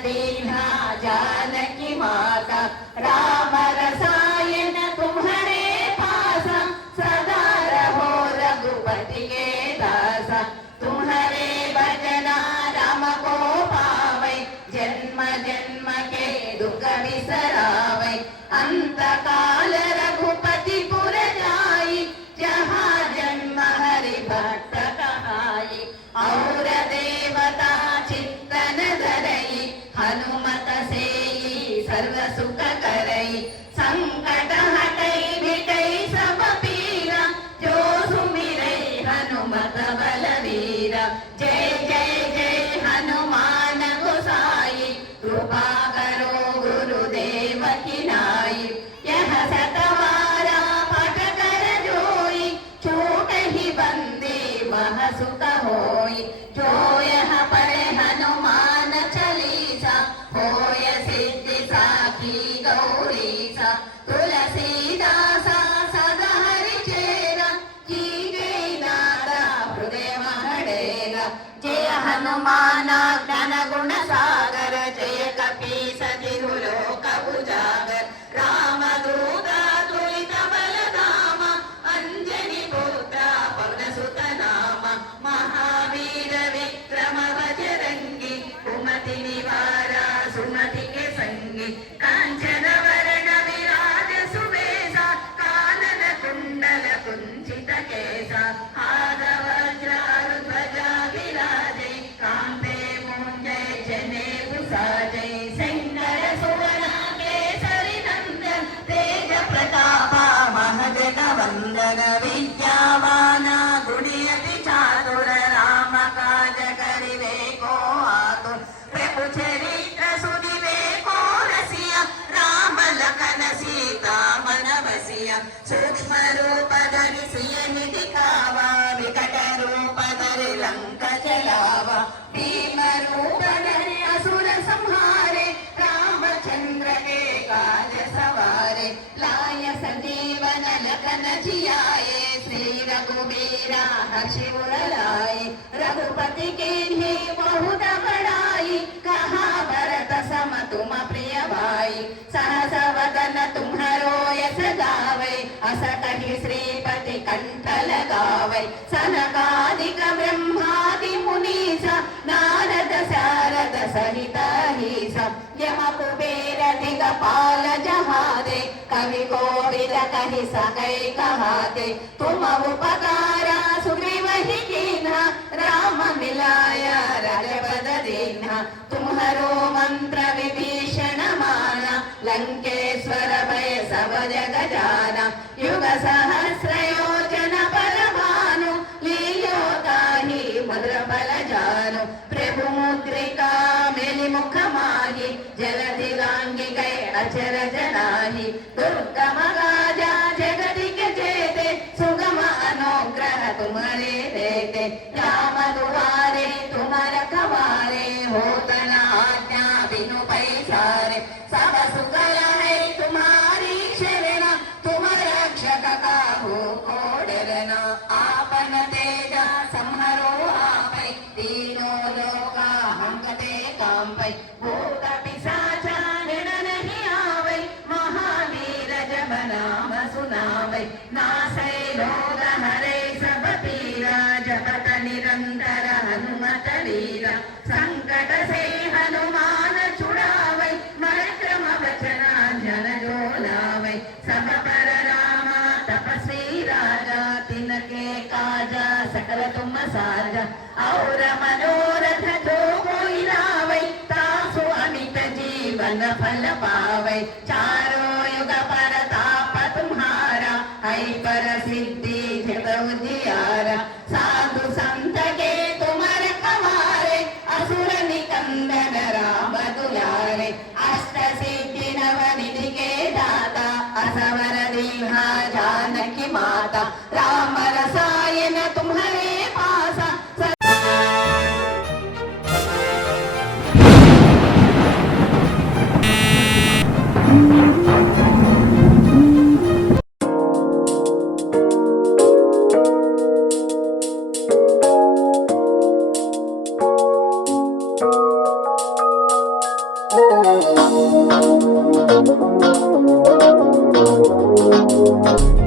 दीना जानकी माता। राम रसायन तुम्हारे पास। सदा रहो रघुपति के दास। तुम्हारे भजना राम को पावे। जन्म जन्म के दुख बिसरावै। अंत Yeah. का लखन जियाए श्री रघुबीरा हर्षि उर लाए रघुपति के ही बहुत बड़ाई कहा भरत सम तुम प्रिय भाई सहस वदन तुम्हारो यस गावे अस कहि श्रीपति कंठ लगावे सनकादिक ब्रह्मादि मुनीसा नारद सारद सहित हीसा यम कुबेर दिगपाल जहादे कवि कोविद कहि सकै कहाते। तुम उपकारा सुग्रीव ही कीन्हा, राम मिलाया राजपद दीन्हा। तुम्हारो मंत्र विभीषण माना लंकेश्वर भय सब जग जाना। युग सहस्र చర జనాని దుర్గమగా జగదిక చేతే సుగమ అనుగ్రహ తుమరే దేతే రామ దువారే తుమర కవారే హోతన ఆజ్ఞా బిను పైసారే సబ సుగల హై తుమారి శరణ తుమ రక్షక కాహు కోడెరణ సంకట సై హనుమాన చుడావై మరక్రమ వచనా జనజోలావై సభ పర రామ తపస్వీ రాజా తినకే కాజా సకల తుమ్మ సాజ. ఔర మనోరథ జోగులావై తాసు అమిత జీవన ఫల పావై చా Thank you.